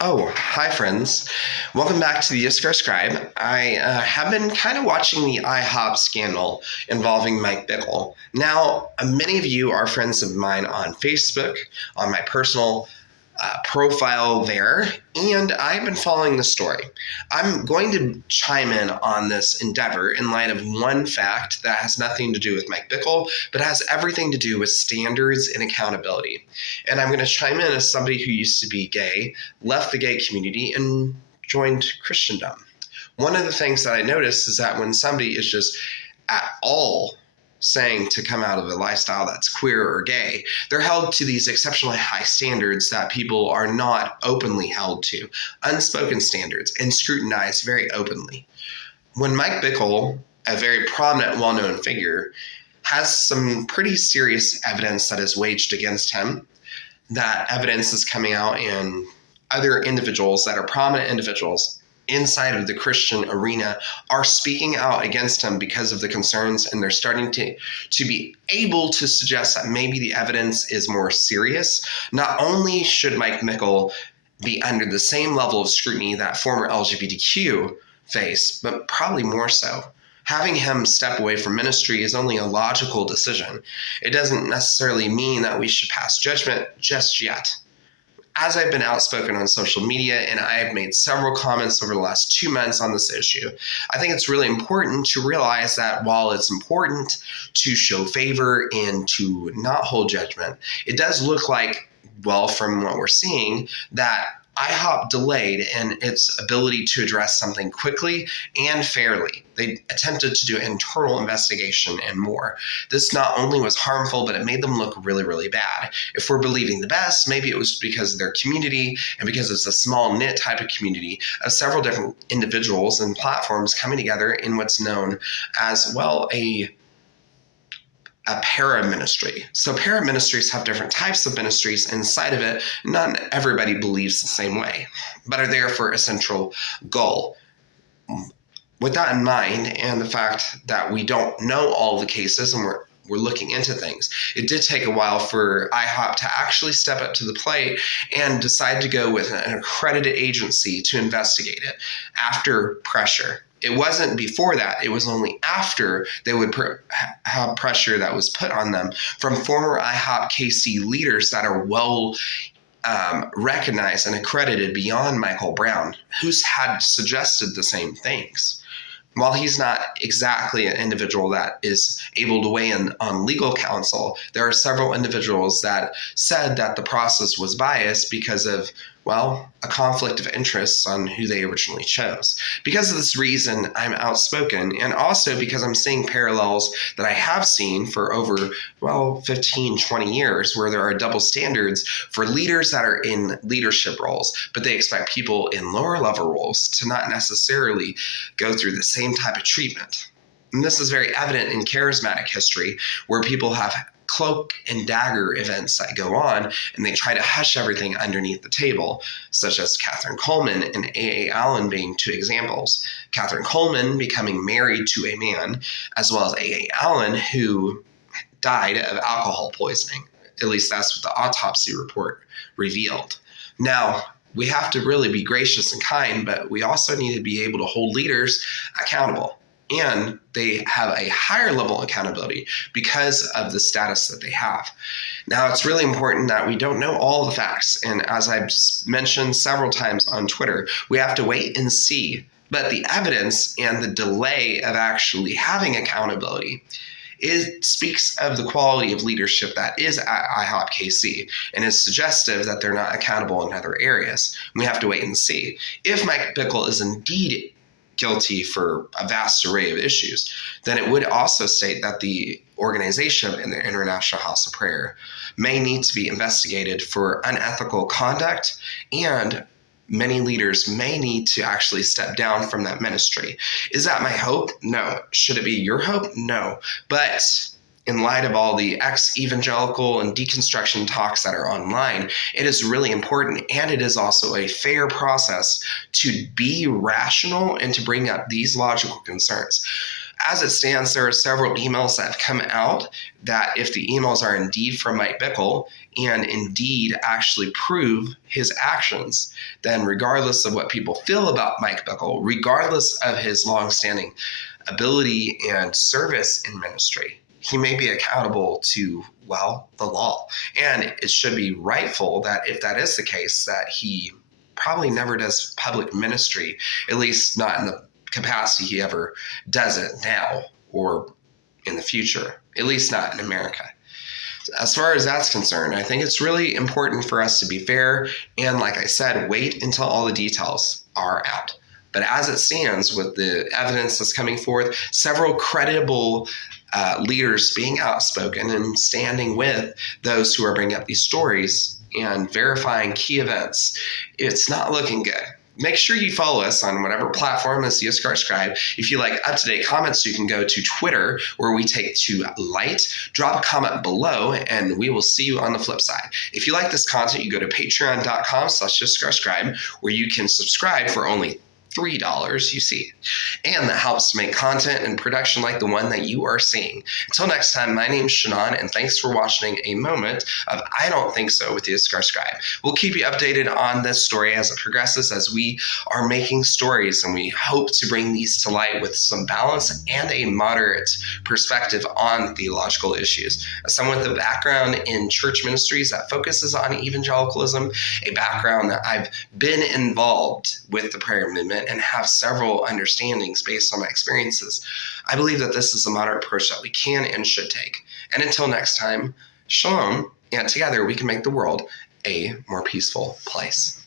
Oh, hi, friends. Welcome back to the Iskar Scribe. I have been kind of watching the IHOP scandal involving Mike Bickle. Now, many of you are friends of mine on Facebook, on my personal profile there, and I've been following the story. I'm going to chime in on this endeavor in light of one fact that has nothing to do with Mike Bickle, but has everything to do with standards and accountability. And I'm going to chime in as somebody who used to be gay, left the gay community, and joined Christendom. One of the things that I noticed is that when somebody is just at all saying to come out of a lifestyle that's queer or gay, they're held to these exceptionally high standards that people are not openly held to, unspoken standards, and scrutinized very openly. When Mike Bickle, a very prominent, well-known figure, has some pretty serious evidence that is waged against him, that evidence is coming out in other individuals that are prominent individuals inside of the Christian arena are speaking out against him because of the concerns, and they're starting to be able to suggest that maybe the evidence is more serious. Not only should Mike Bickle be under the same level of scrutiny that former LGBTQ face, but probably more so. Having him step away from ministry is only a logical decision. It doesn't necessarily mean that we should pass judgment just yet. As I've been outspoken on social media, and I have made several comments over the last 2 months on this issue, I think it's really important to realize that while it's important to show favor and to not hold judgment, it does look like, well, from what we're seeing, that IHOP delayed in its ability to address something quickly and fairly. They attempted to do an internal investigation and more. This not only was harmful, but it made them look really, really bad. If we're believing the best, maybe it was because of their community and because it's a small knit type of community of several different individuals and platforms coming together in what's known as, well, a para-ministry. So para-ministries have different types of ministries inside of it. Not everybody believes the same way, but are there for a central goal. With that in mind, and the fact that we don't know all the cases and we're looking into things, it did take a while for IHOP to actually step up to the plate and decide to go with an accredited agency to investigate it after pressure. It wasn't before that. It was only after they would have pressure that was put on them from former IHOP KC leaders that are well recognized and accredited beyond Michael Brown, who's had suggested the same things. While he's not exactly an individual that is able to weigh in on legal counsel, there are several individuals that said that the process was biased because of, well, a conflict of interests on who they originally chose. Because of this reason, I'm outspoken, and also because I'm seeing parallels that I have seen for over, well, 15, 20 years, where there are double standards for leaders that are in leadership roles, but they expect people in lower level roles to not necessarily go through the same type of treatment. And this is very evident in charismatic history, where people have cloak and dagger events that go on, and they try to hush everything underneath the table, such as Catherine Coleman and A.A. Allen being two examples. Catherine Coleman becoming married to a man, as well as A.A. Allen, who died of alcohol poisoning. At least that's what the autopsy report revealed. Now, we have to really be gracious and kind, but we also need to be able to hold leaders accountable. And they have a higher level of accountability because of the status that they have. Now, it's really important that we don't know all the facts. And as I've mentioned several times on Twitter, we have to wait and see. But the evidence and the delay of actually having accountability speaks of the quality of leadership that is at IHOP KC, and is suggestive that they're not accountable in other areas. We have to wait and see. If Mike Bickle is indeed guilty for a vast array of issues, then it would also state that the organization in the International House of Prayer may need to be investigated for unethical conduct, and many leaders may need to actually step down from that ministry. Is that my hope? No. Should it be your hope? No. But in light of all the ex-evangelical and deconstruction talks that are online, it is really important, and it is also a fair process to be rational and to bring up these logical concerns. As it stands, there are several emails that have come out that if the emails are indeed from Mike Bickle and indeed actually prove his actions, then regardless of what people feel about Mike Bickle, regardless of his longstanding ability and service in ministry, he may be accountable to, well, the law. And it should be rightful that if that is the case, that he probably never does public ministry, at least not in the capacity he ever does it now or in the future, at least not in America. As far as that's concerned, I think it's really important for us to be fair and, like I said, wait until all the details are out. But as it stands, with the evidence that's coming forth, several credible leaders being outspoken and standing with those who are bringing up these stories and verifying key events, it's not looking good. Make sure you follow us on whatever platform is the subscribe. If you like up-to-date comments, you can go to Twitter, where we take to light. Drop a comment below, and we will see you on the flip side. If you like this content, you go to patreon.com/subscribe, where you can subscribe for only $3, you see. And that helps to make content and production like the one that you are seeing. Until next time, my name's Shannon, and thanks for watching a moment of I Don't Think So with the subscribe. We'll keep you updated on this story as it progresses, as we are making stories, and we hope to bring these to light with some balance and a moderate perspective on theological issues. As someone with a background in church ministries that focuses on evangelicalism, a background that I've been involved with the prayer movement and have several understandings based on my experiences, I believe that this is a moderate approach that we can and should take. And until next time, shalom, and together we can make the world a more peaceful place.